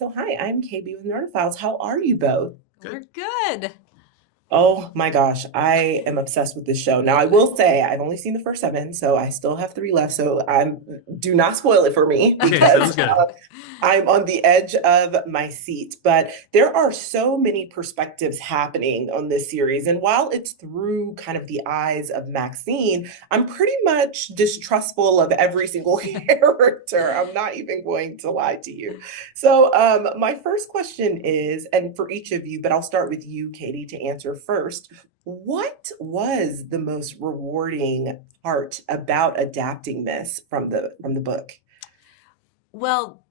So hi, I'm KB with Nerdophiles. How are you both? We're Good. good. Oh my gosh, I am obsessed with this show. Now, I will say I've only seen the first seven, so I still have three left. So I'm do not spoil it for me Okay, because sounds good. I'm on the edge of my seat. But there are so many perspectives happening on this series, and while it's through kind of the eyes of Maxine, I'm pretty much distrustful of every single character. I'm not even going to lie to you. So, my first question is, and for each of you, but I'll start with you, Katie, to answer first. What was the most rewarding part about adapting this from the book? Well,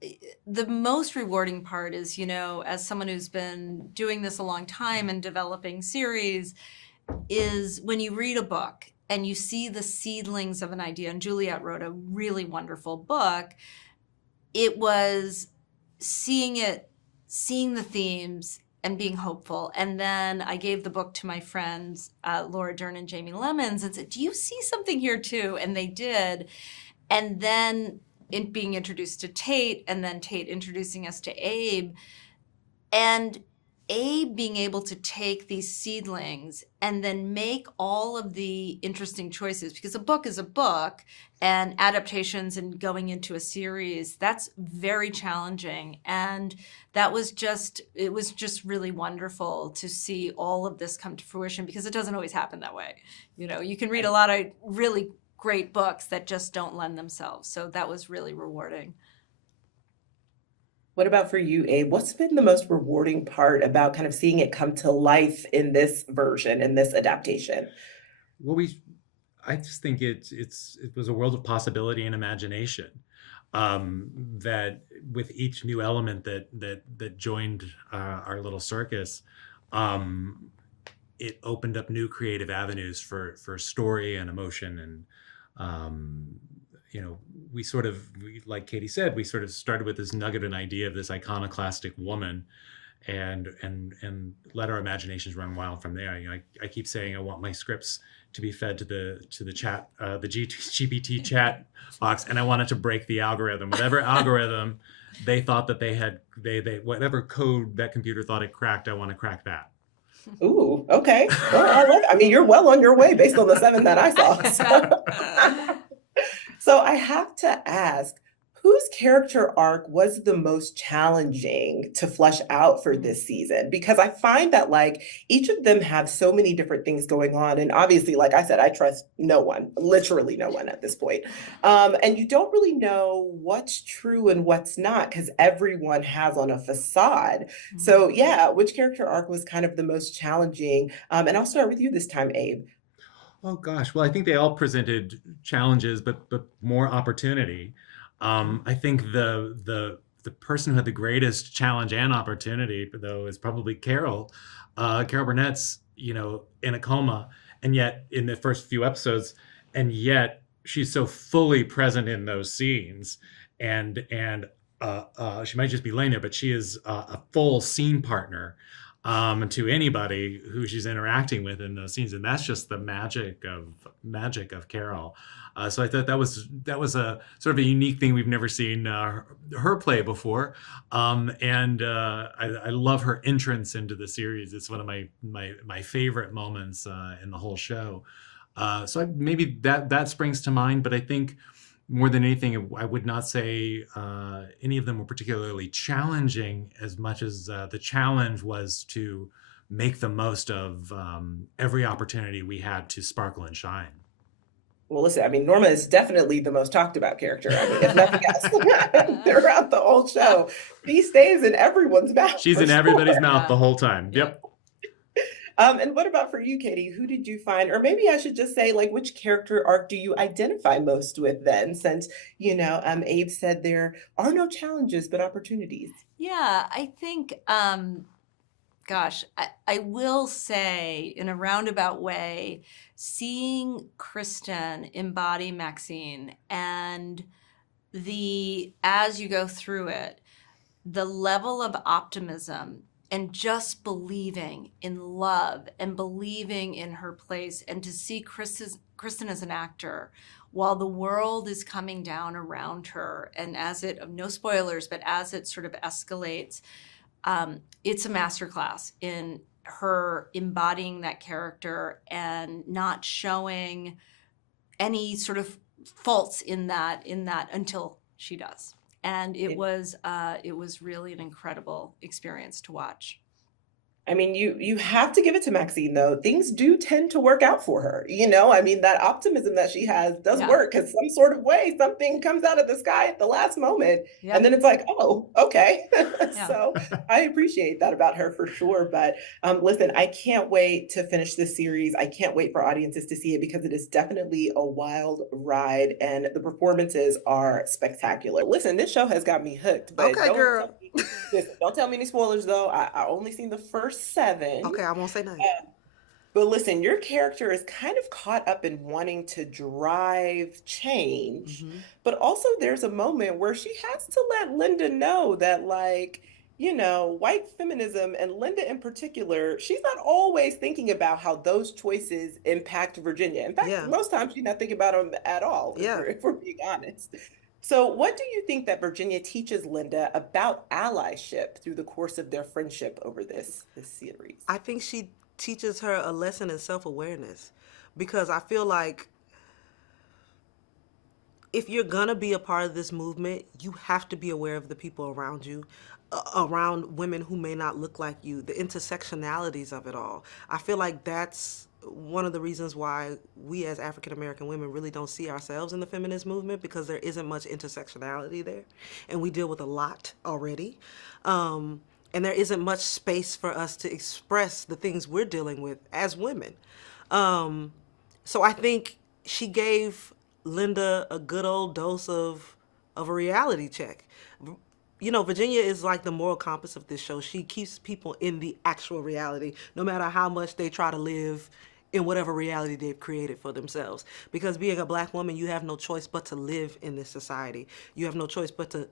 the most rewarding part is, as someone who's been doing this a long time and developing series, is when you read a book and you see the seedlings of an idea. And Juliet wrote a really wonderful book. It was seeing it, seeing the themes and being hopeful. And then I gave the book to my friends, Laura Dern and Jamie Lemons, and said, "Do you see something here too?" And they did. And then in being introduced to Tate, and then Tate introducing us to Abe, and Abe being able to take these seedlings and then make all of the interesting choices, because a book is a book, and adaptations and going into a series, that's very challenging. And it was just really wonderful to see all of this come to fruition, because it doesn't always happen that way. You can read a lot of really great books that just don't lend themselves. So that was really rewarding. What about for you, Abe? What's been the most rewarding part about kind of seeing it come to life in this version, in this adaptation? Well, I just think it was a world of possibility and imagination. That with each new element that joined our little circus, um, it opened up new creative avenues for story and emotion. And um, you know, like Katie said, we sort of started with this nugget, an idea of this iconoclastic woman, and let our imaginations run wild from there. I keep saying I want my scripts to be fed to the chat, the GPT chat box, and I wanted to break the algorithm. Whatever algorithm they thought that they whatever code that computer thought it cracked, I want to crack that. Ooh, okay. Well, I love it. I mean, you're well on your way based on the seven that I saw. So I have to ask, whose character arc was the most challenging to flesh out for this season? Because I find that like each of them have so many different things going on. And obviously, like I said, I trust no one, literally no one at this point. And you don't really know what's true and what's not because everyone has on a facade. So yeah, which character arc was kind of the most challenging? And I'll start with you this time, Abe. Oh gosh, well, I think they all presented challenges, but more opportunity. I think the person who had the greatest challenge and opportunity, though, is probably Carol. Carol Burnett's, in a coma, and yet in the first few episodes, and yet she's so fully present in those scenes, and she might just be laying there, but she is a full scene partner to anybody who she's interacting with in those scenes, and that's just the magic of Carol. So I thought that was a sort of a unique thing we've never seen her play before, and I love her entrance into the series. It's one of my favorite moments in the whole show. Maybe that springs to mind, but I think more than anything, I would not say any of them were particularly challenging as much as the challenge was to make the most of every opportunity we had to sparkle and shine. Well, listen, I mean, Norma is definitely the most talked about character. I mean, if nothing else, throughout the whole show, she stays in everyone's mouth She's for in everybody's sure. mouth the Yeah. whole time. Yeah. Yep. And what about for you, Katie? Who did you find, or maybe I should just say, like, which character arc do you identify most with then? Since, Abe said there are no challenges but opportunities. Yeah, I think, gosh, I will say in a roundabout way, seeing Kristen embody Maxine, and as you go through it, the level of optimism and just believing in love and believing in her place, and to see Kristen as an actor while the world is coming down around her, and as it, no spoilers, but as it sort of escalates, it's a masterclass in her embodying that character and not showing any sort of faults in that until she does. And it was really an incredible experience to watch. I mean, you have to give it to Maxine though. Things do tend to work out for her. You know, I mean, that optimism that she has does Yeah. work because some sort of way something comes out of the sky at the last moment. And Yeah. then it's like, oh, okay. Yeah. So I appreciate that about her for sure. But listen, I can't wait to finish this series. I can't wait for audiences to see it because it is definitely a wild ride and the performances are spectacular. Listen, this show has got me hooked, but Okay, girl. listen, don't tell me any spoilers though. I only seen the first 7. Okay, I won't say nothing. But listen, your character is kind of caught up in wanting to drive change, Mhm. but also there's a moment where she has to let Linda know that, like, you know, white feminism and Linda in particular, she's not always thinking about how those choices impact Virginia. In fact, Yeah. most times she's not thinking about them at all, Yeah. if we're being honest. So, what do you think that Virginia teaches Linda about allyship through the course of their friendship over this series? I think she teaches her a lesson in self-awareness because I feel like if you're gonna be a part of this movement, you have to be aware of the people around you, around women who may not look like you, the intersectionalities of it all. I feel like that's one of the reasons why we as African American women really don't see ourselves in the feminist movement because there isn't much intersectionality there, and we deal with a lot already. And there isn't much space for us to express the things we're dealing with as women. So I think she gave Linda a good old dose of a reality check. You know, Virginia is like the moral compass of this show. She keeps people in the actual reality, no matter how much they try to live in whatever reality they've created for themselves. Because being a black woman, you have no choice but to live in this society. You have no choice but to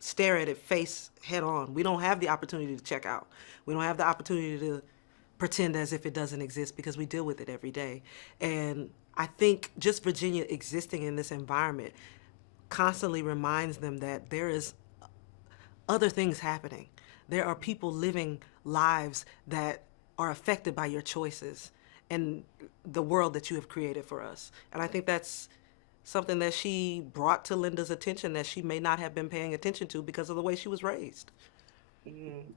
stare at it face head on. We don't have the opportunity to check out. We don't have the opportunity to pretend as if it doesn't exist because we deal with it every day. And I think just Virginia existing in this environment constantly reminds them that there is other things happening. There are people living lives that are affected by your choices and the world that you have created for us. And I think that's something that she brought to Linda's attention that she may not have been paying attention to because of the way she was raised.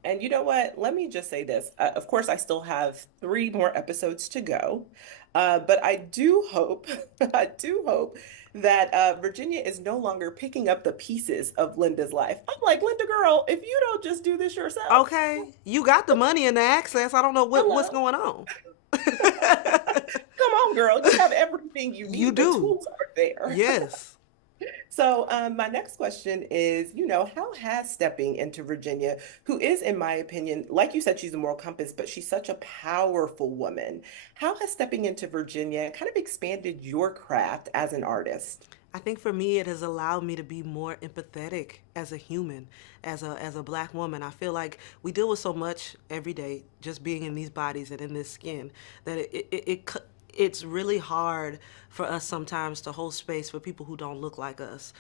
And you know what? Let me just say this. Of course, I still have 3 more episodes to go, but I do hope, I do hope that Virginia is no longer picking up the pieces of Linda's life. I'm like, Linda, girl, if you don't just do this yourself, Okay, you got the money and the access. I don't know what's hello. going on. Come on, girl. You have everything you You need. The do. tools are there. Yes. So, my next question is, you know, how has stepping into Virginia, who is, in my opinion, like you said, she's a moral compass, but she's such a powerful woman. How has stepping into Virginia kind of expanded your craft as an artist? I think for me, it has allowed me to be more empathetic as a human, as a black woman. I feel like we deal with so much every day, just being in these bodies and in this skin, that it's really hard for us sometimes to hold space for people who don't look like us,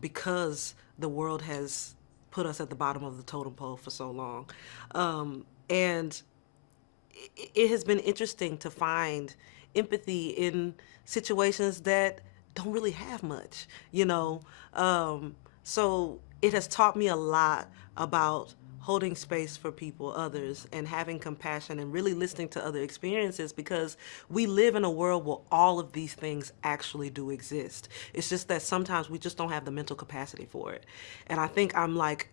because the world has put us at the bottom of the totem pole for so long, and it has been interesting to find empathy in situations that don't really have much, you know. So it has taught me a lot about holding space for people, others, and having compassion and really listening to other experiences because we live in a world where all of these things actually do exist. It's just that sometimes we just don't have the mental capacity for it. And I think I'm like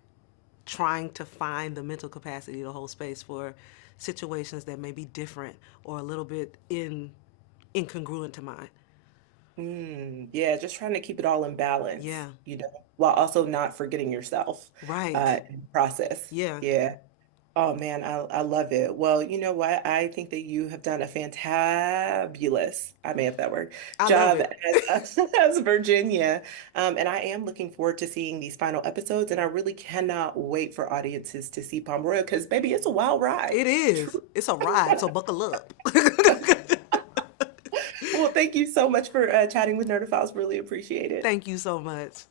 trying to find the mental capacity to hold space for situations that may be different or a little bit incongruent to mine. Yeah, just trying to keep it all in balance, Yeah, you know, while also not forgetting yourself right. in the process. Yeah, Yeah. Oh man, I love it. Well, you know what? I think that you have done a fantabulous, I may have that word, I love job it. as Virginia. And I am looking forward to seeing these final episodes, and I really cannot wait for audiences to see Palm Royal because baby, it's a wild ride. It is. It's a ride, so buckle up. Well, Thank you so much for chatting with Nerdophiles. Really appreciate it. Thank you so much.